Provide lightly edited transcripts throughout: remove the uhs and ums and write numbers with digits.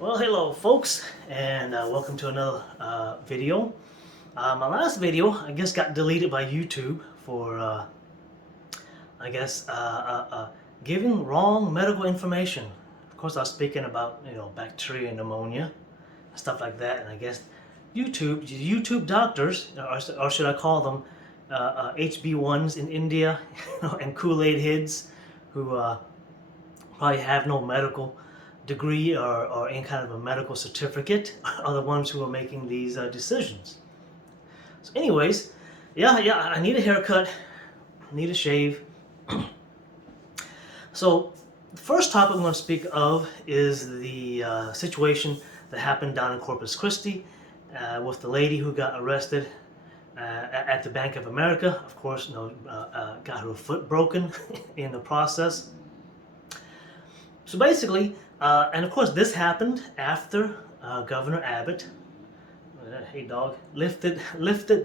Well, hello folks, and welcome to another video. My last video, I guess, got deleted by YouTube for, I guess, giving wrong medical information. Of course, I was speaking about, bacteria and pneumonia, stuff like that, and I guess YouTube doctors, or should I call them HB1s in India, and Kool-Aid heads, who probably have no medical degree or any kind of a medical certificate are the ones who are making these decisions. So anyways, yeah, I need a haircut, need a shave. So the first topic I'm going to speak of is the situation that happened down in Corpus Christi with the lady who got arrested at the Bank of America. Of course, got her foot broken in the process. So basically, and of course this happened after Governor Abbott, hey dog, lifted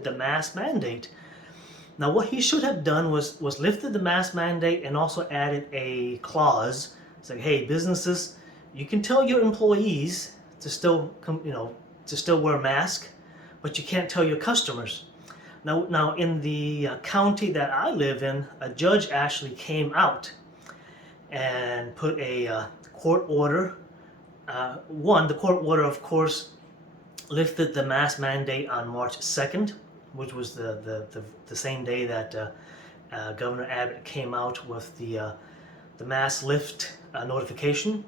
the mask mandate. Now what he should have done was lifted the mask mandate and also added a clause saying, hey, businesses, you can tell your employees to still wear a mask, but you can't tell your customers. Now in the county that I live in, a judge actually came out and put a court order. The court order, of course, lifted the mask mandate on March 2nd, which was the same day that Governor Abbott came out with the mask lift notification.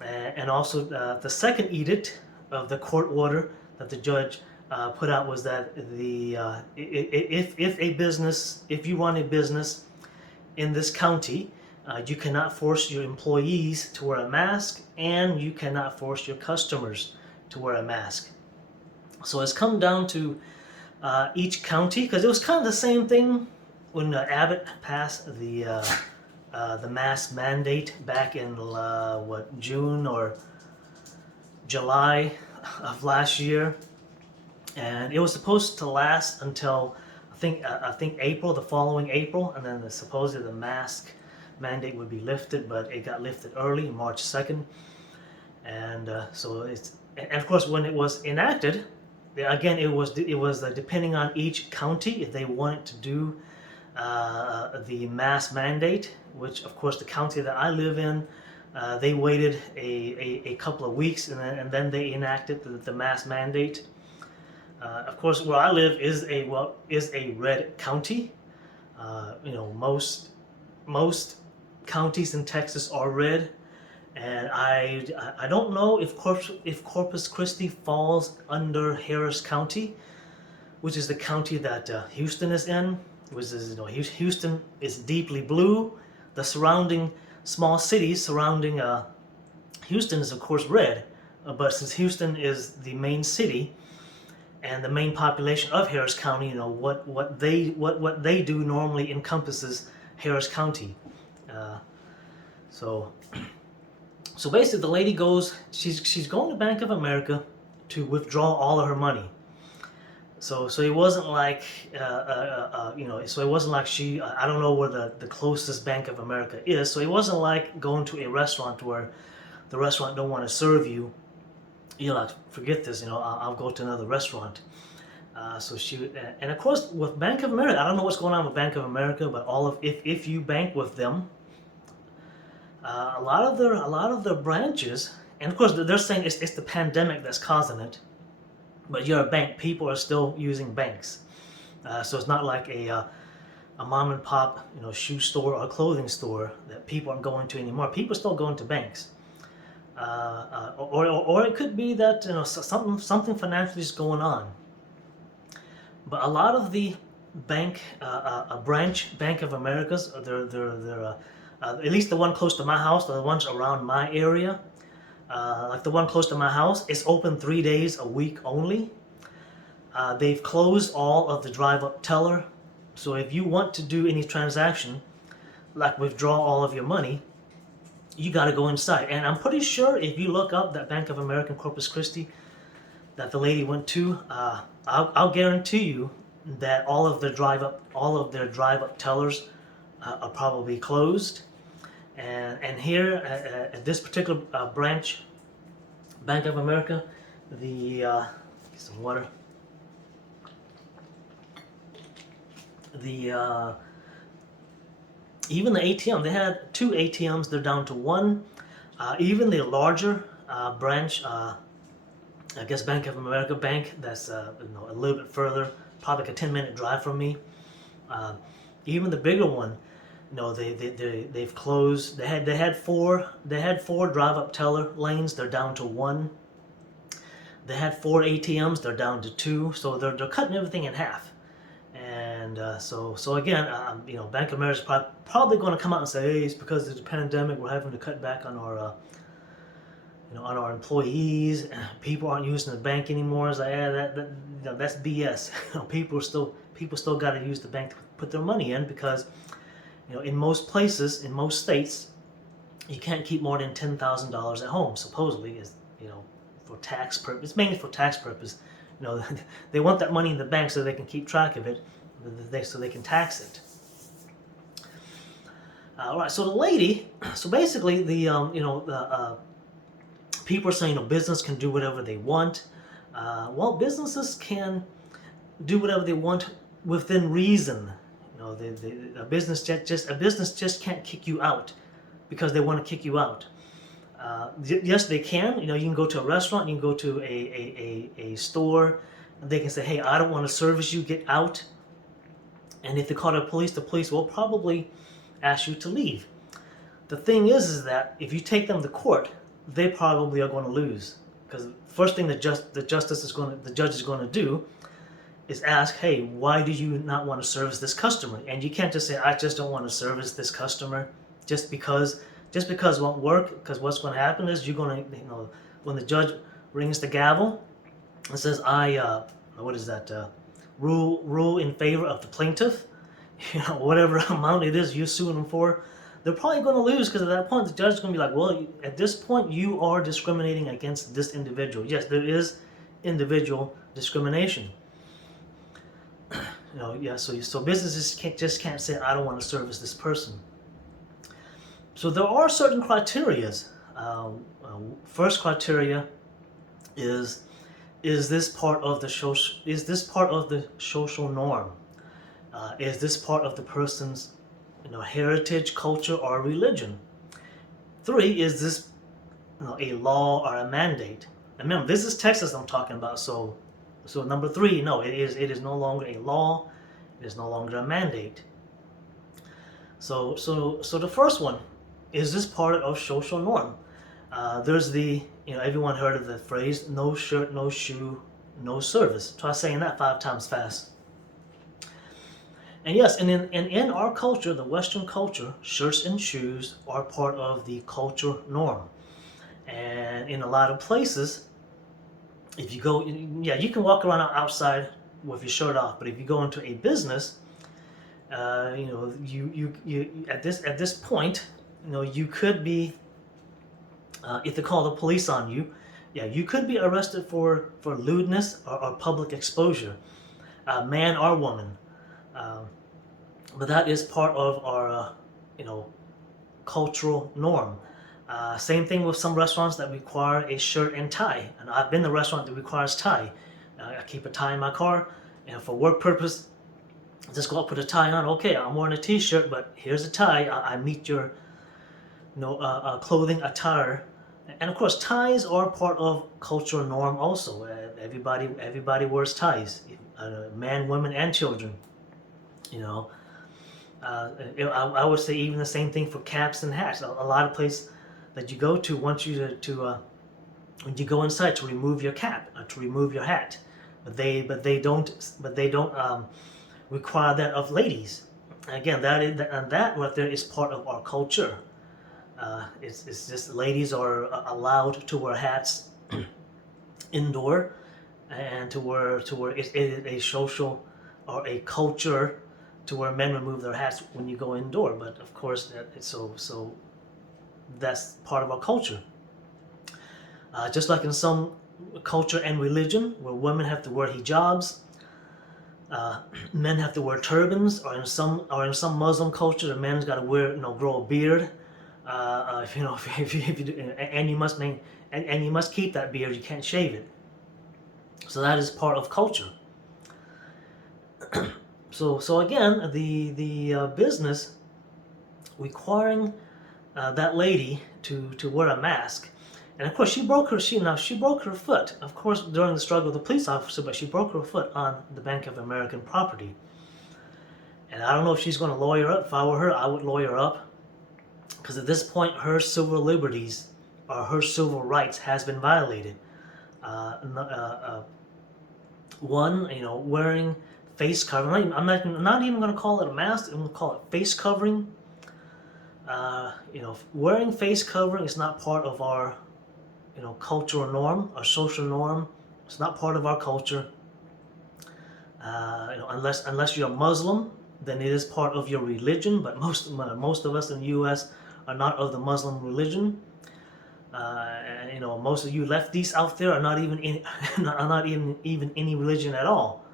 And also the second edict of the court order that the judge put out was that if you run a business in this county, you cannot force your employees to wear a mask, and you cannot force your customers to wear a mask. So it's come down to each county, because it was kind of the same thing when Abbott passed the mask mandate back in June or July of last year, and it was supposed to last until I think April, the following April, and then supposedly the mask mandate would be lifted, but it got lifted early, March 2nd. And and of course when it was enacted, again it was depending on each county if they wanted to do the mask mandate, which of course the county that I live in, they waited a couple of weeks, and then they enacted the mask mandate. Of course, where I live is a red county. Most counties in Texas are red, and I don't know if Corpus Christi falls under Harris County, which is the county that Houston is in. Which is, Houston is deeply blue. The surrounding small cities surrounding Houston is of course red, but since Houston is the main city and the main population of Harris County, what they do normally encompasses Harris County. So basically the lady goes, she's going to Bank of America to withdraw all of her money. So it wasn't like so it wasn't like I don't know where the closest Bank of America is, so it wasn't like going to a restaurant where the restaurant don't want to serve you. You're like, forget this, I'll go to another restaurant. So she, and of course with Bank of America, I don't know what's going on with Bank of America, but if you bank with them, a lot of their branches, and of course they're saying it's the pandemic that's causing it, but you're a bank, people are still using banks. So it's not like a mom and pop shoe store or clothing store that people aren't going to anymore. People are still going to banks. Or it could be that something financially is going on. But a lot of the bank branch Bank of Americas, they're at least the one close to my house, the ones around my area, like the one close to my house, is open 3 days a week only. They've closed all of the drive-up teller, so if you want to do any transaction, like withdraw all of your money, you got to go inside. And I'm pretty sure if you look up that Bank of America in Corpus Christi that the lady went to, I'll guarantee you that all of their drive-up tellers are probably closed. And here at this particular branch Bank of America, the get some water. The even the ATM, they had 2 ATMs. They're down to 1. Even the larger branch, I guess Bank of America Bank, that's a little bit further, probably like a 10-minute drive from me. Uh, Even the bigger one, they've closed. They had 4 drive-up teller lanes. They're down to 1. They had 4 ATMs. They're down to 2. So they're cutting everything in half. And so again, Bank of America is probably going to come out and say, hey, it's because of the pandemic. We're having to cut back on our on our employees. People aren't using the bank anymore. It's like, that's BS. People still got to use the bank to put their money in, because in most places, in most states, you can't keep more than $10,000 at home. Supposedly, is for tax purpose. It's mainly for tax purpose. They want that money in the bank so they can keep track of it, so they can tax it. All right. So the lady. So basically, the people are saying, business can do whatever they want. Well, businesses can do whatever they want within reason. A business just can't kick you out because they want to kick you out. Yes, they can. You can go to a restaurant, you can go to a store, and they can say, hey, I don't want to service you, get out. And if they call the police will probably ask you to leave. The thing is that if you take them to court, they probably are going to lose, because first thing the judge is going to do is ask, hey, why do you not want to service this customer? And you can't just say, I just don't want to service this customer just because it won't work. Because what's going to happen is you're going to, when the judge rings the gavel and says, rule in favor of the plaintiff, whatever amount it is you're suing them for, they're probably going to lose, because at that point the judge is going to be like, well, at this point you are discriminating against this individual. Yes, there is individual discrimination. So businesses can't say, I don't want to service this person. So there are certain criterias. First criteria is this part of the social norm? Is this part of the person's heritage, culture, or religion? 3, is this a law or a mandate? And remember, this is Texas I'm talking about. So number 3, no, it is no longer a law. It is no longer a mandate. So the first one, is this part of social norm? There's everyone heard of the phrase, no shirt, no shoe, no service. Try saying that 5 times fast. And yes, and in our culture, the Western culture, shirts and shoes are part of the culture norm. And in a lot of places, if you go, you can walk around outside with your shirt off, but if you go into a business, you at this point, you could be, if they call the police on you, you could be arrested for lewdness or public exposure, man or woman. But that is part of our, cultural norm. Same thing with some restaurants that require a shirt and tie. And I've been to a restaurant that requires tie. I keep a tie in my car, and for work purpose, just go up, put a tie on. Okay, I'm wearing a t-shirt, but here's a tie. I meet your, clothing attire. And of course, ties are part of cultural norm also. Everybody wears ties, men, women, and children. I would say even the same thing for caps and hats. A lot of places that you go to want you to when you go inside, to remove your cap, to remove your hat, but they don't require that of ladies. Again, that right there is part of our culture. It's just ladies are allowed to wear hats indoor, and to wear it is a social or a culture to where men remove their hats when you go indoor. But of course, so that's part of our culture. Just like in some culture and religion, where women have to wear hijabs, men have to wear turbans, or in some Muslim culture, the man's got to grow a beard. If you know, if you do, and you must and you must keep that beard. You can't shave it. So that is part of culture. So again, the business requiring that lady to wear a mask, and of course she broke her foot, of course, during the struggle with the police officer, but she broke her foot on the Bank of American property. And I don't know if she's going to lawyer up. If I were her, I would lawyer up, because at this point her civil liberties or her civil rights has been violated. One, wearing face covering. I'm not even going to call it a mask. I'm going to call it face covering. Wearing face covering is not part of our, cultural norm, our social norm. It's not part of our culture. Unless you're a Muslim, then it is part of your religion. But most of us in the U.S. are not of the Muslim religion. And most of you lefties out there are not even even any religion at all.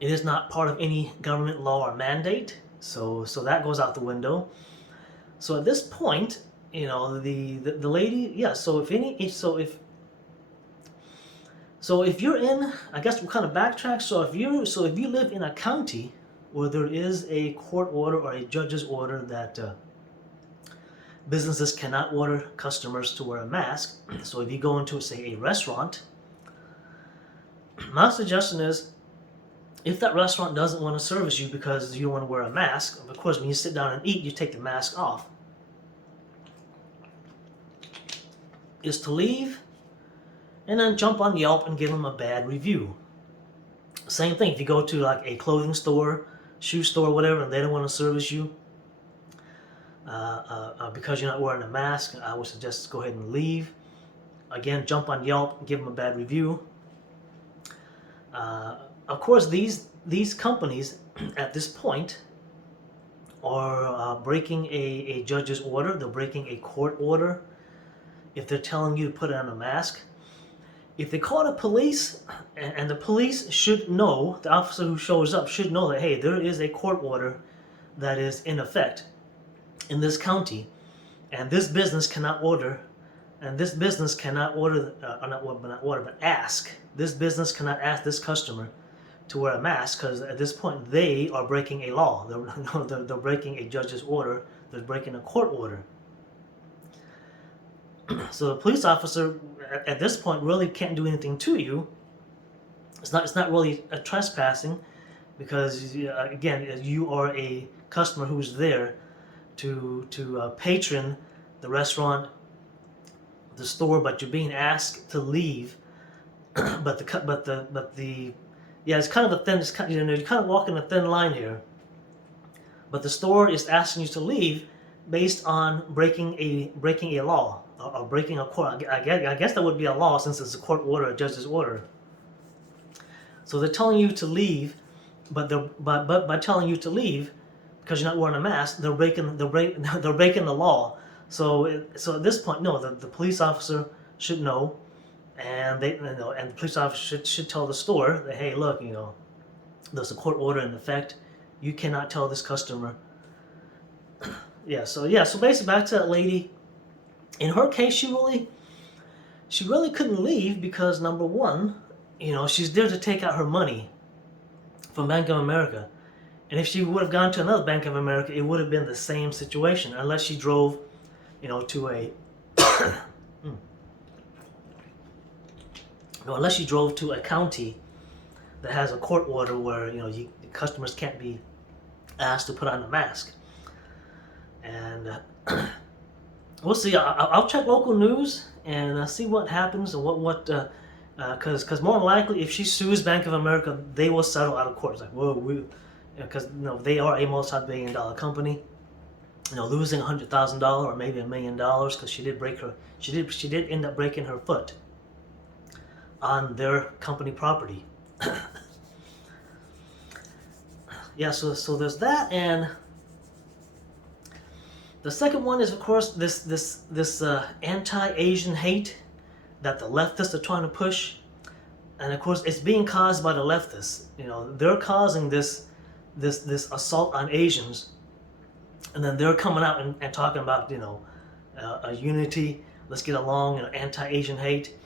It is not part of any government law or mandate. So that goes out the window. So at this point, the lady, yeah. So if you're in, I guess we'll kind of backtrack. So if you live in a county where there is a court order or a judge's order that businesses cannot order customers to wear a mask. So if you go into, say, a restaurant, my suggestion is, if that restaurant doesn't want to service you because you don't want to wear a mask, of course, when you sit down and eat, you take the mask off, is to leave and then jump on Yelp and give them a bad review. Same thing, if you go to like a clothing store, shoe store, whatever, and they don't want to service you because you're not wearing a mask, I would suggest go ahead and leave. Again, jump on Yelp, give them a bad review. Of course, these companies at this point are breaking a judge's order. They're breaking a court order if they're telling you to put on a mask. If they call the police, and the police should know, the officer who shows up should know that, hey, there is a court order that is in effect in this county, and this business cannot order, and this business cannot order, but ask. This business cannot ask this customer to wear a mask, because at this point they are breaking a law. They're breaking a judge's order. They're breaking a court order. So the police officer at this point really can't do anything to you. It's not really a trespassing, because again, you are a customer who's there to patron the restaurant, the store, but you're being asked to leave. but the yeah, it's kind of a thin. It's kind, you're kind of walking a thin line here. But the store is asking you to leave based on breaking a law or breaking a court. I guess that would be a law, since it's a court order, a judge's order. So they're telling you to leave, but by telling you to leave because you're not wearing a mask, they're breaking the law. So at this point, no, the police officer should know, and and the police officer should tell the store that, hey, look, there's a court order in effect. You cannot tell this customer. So basically, back to that lady. In her case, she really couldn't leave because, number one, she's there to take out her money from Bank of America. And if she would have gone to another Bank of America, it would have been the same situation, unless she drove, to a unless she drove to a county that has a court order where customers can't be asked to put on a mask. And we'll see. I'll check local news and see what happens, and because more than likely, if she sues Bank of America, they will settle out of court. It's like, because they are a multi-billion-dollar company. Losing $100,000 or maybe $1 million, because she did end up breaking her foot on their company property. So there's that. And the second one is, of course, this anti-Asian hate that the leftists are trying to push, and of course it's being caused by the leftists. They're causing this assault on Asians and then they're coming out and talking about, a unity, let's get along, anti-Asian hate.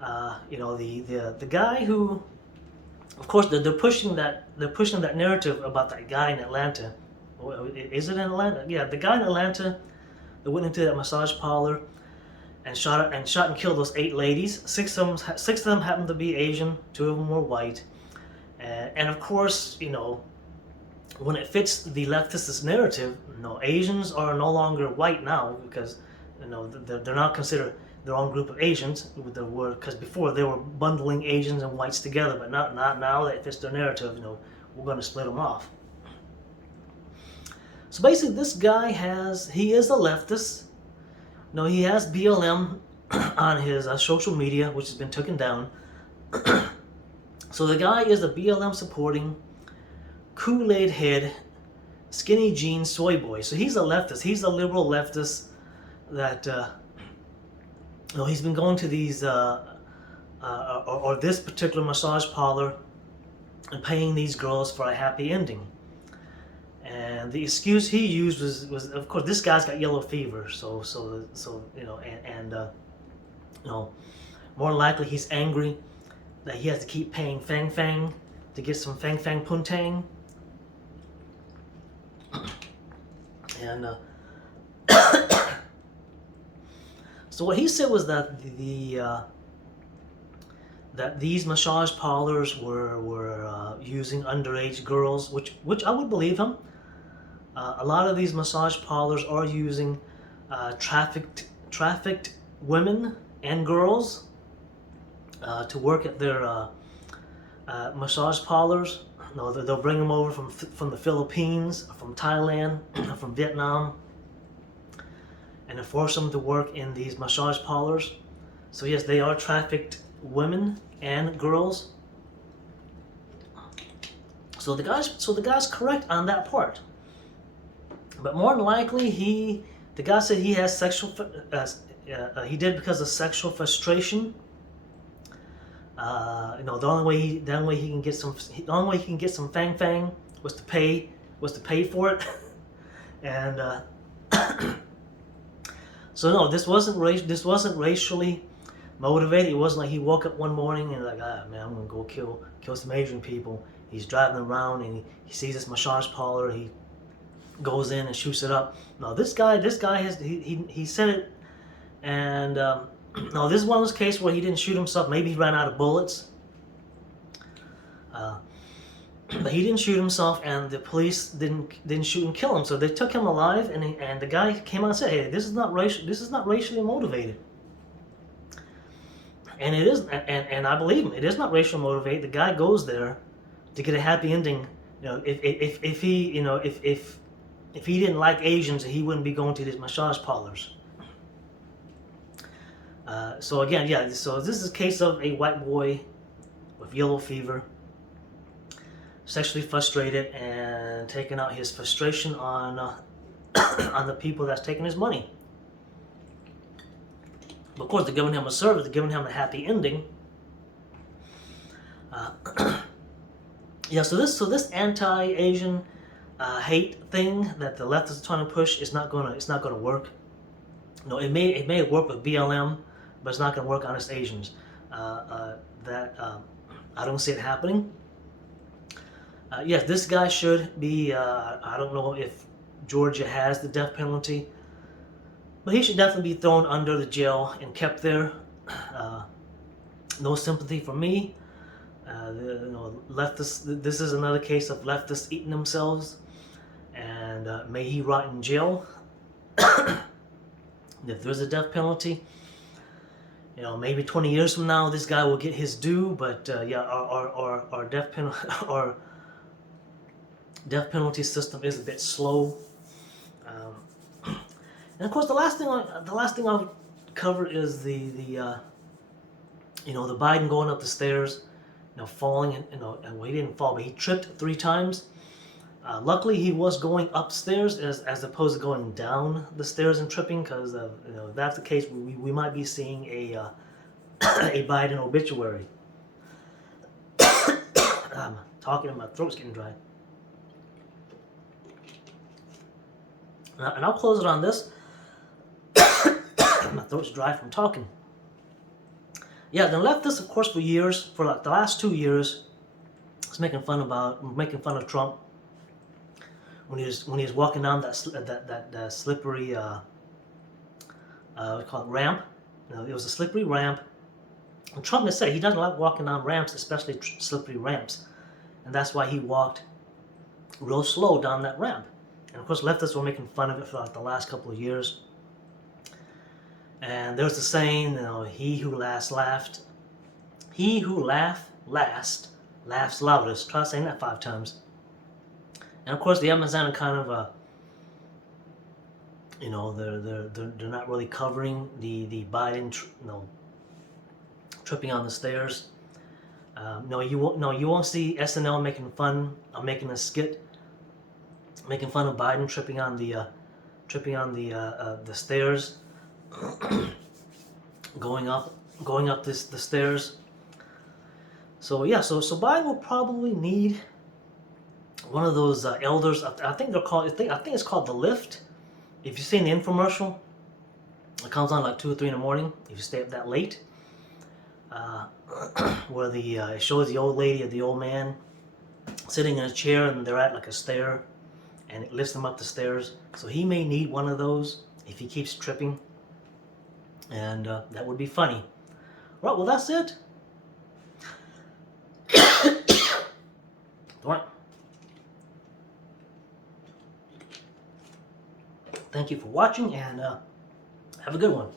The guy who, of course, they're pushing that narrative about that guy in Atlanta. Is it in Atlanta? Yeah, the guy in Atlanta that went into that massage parlor and shot and killed those 8 ladies. Six of them happened to be Asian. 2 of them were white. And of course, when it fits the leftist narrative, Asians are no longer white now, because they're not considered their own group of Asians. Because before they were bundling Asians and whites together, but not now that it fits their narrative. We're going to split them off. So basically, this guy he is a leftist. He has BLM on his social media, which has been taken down. So the guy is a BLM supporting, Kool-Aid head, skinny jeans soy boy. So he's a leftist. He's a liberal leftist that he's been going to these or this particular massage parlor and paying these girls for a happy ending. And the excuse he used was of course, this guy's got yellow fever, so more than likely he's angry that he has to keep paying Fang Fang to get some Fang Fang Poontang. And so what he said was that that these massage parlors were using underage girls, which I would believe him. A lot of these massage parlors are using trafficked women and girls to work at their massage parlors. They'll bring them over from the Philippines, from Thailand, from Vietnam, and to force them to work in these massage parlors. So yes, they are trafficked women and girls. So the guy's correct on that part. But more than likely, the guy said he has he did because of sexual frustration. The only way he can get some Fang Fang was to pay for it. And so no, this wasn't racially motivated. It wasn't like he woke up one morning and like, man, I'm gonna go kill some Asian people. He's driving around and he sees this massage parlor. He goes in and shoots it up. No, this guy has he said it, and no, this is one of those cases where he didn't shoot himself. Maybe he ran out of bullets, but he didn't shoot himself, and the police didn't shoot and kill him. So they took him alive, and the guy came out and said, "Hey, this is not racially motivated." And it is, and I believe him. It is not racially motivated. The guy goes there to get a happy ending. If he didn't like Asians, he wouldn't be going to these massage parlors. So again, yeah. So this is a case of a white boy with yellow fever, sexually frustrated, and taking out his frustration on on the people that's taking his money. But of course, they're giving him a service. They're giving him a happy ending. Yeah. So this anti-Asian hate thing that the left is trying to push is not gonna work. It may work with BLM, but it's not gonna work on us Asians. I don't see it happening. Yes, this guy should be. I don't know if Georgia has the death penalty, but he should definitely be thrown under the jail and kept there. No sympathy for me. Leftists. This is another case of leftists eating themselves, and may he rot in jail. If there's a death penalty, maybe 20 years from now, this guy will get his due. But yeah, our death penalty system is a bit slow. And of course, the last thing I'll cover is the Biden going up the stairs, falling, and he didn't fall, but he tripped 3 times. Luckily, he was going upstairs as opposed to going down the stairs and tripping, because if that's the case, we might be seeing a Biden obituary. I'm talking and my throat's getting dry. And I'll close it on this. My throat's dry from talking. Yeah, the leftists, of course, for years, for like the last 2 years, was making fun of Trump when he was walking down that slippery we call it ramp. You know, it was a slippery ramp. And Trump has said he doesn't like walking down ramps, especially slippery ramps, and that's why he walked real slow down that ramp. And of course, leftists were making fun of it for like the last couple of years. And there's the saying, you know, he who last laughed, he who laughed last laughs loudest. Try saying that 5 times. And of course, the Amazon are kind of, you know, they're not really covering the Biden, tripping on the stairs. No, you won't see SNL making a skit, making fun of Biden tripping on the stairs, going up the stairs. So yeah, so Biden will probably need one of those elders. I think it's called the lift. If you've seen the infomercial, it comes on like 2 or 3 in the morning if you stay up that late. Where it shows the old lady or the old man sitting in a chair and they're at like a stair, and it lifts them up the stairs. So he may need one of those if he keeps tripping, and that would be funny. Right, well that's it. All right. Thank you for watching, and have a good one.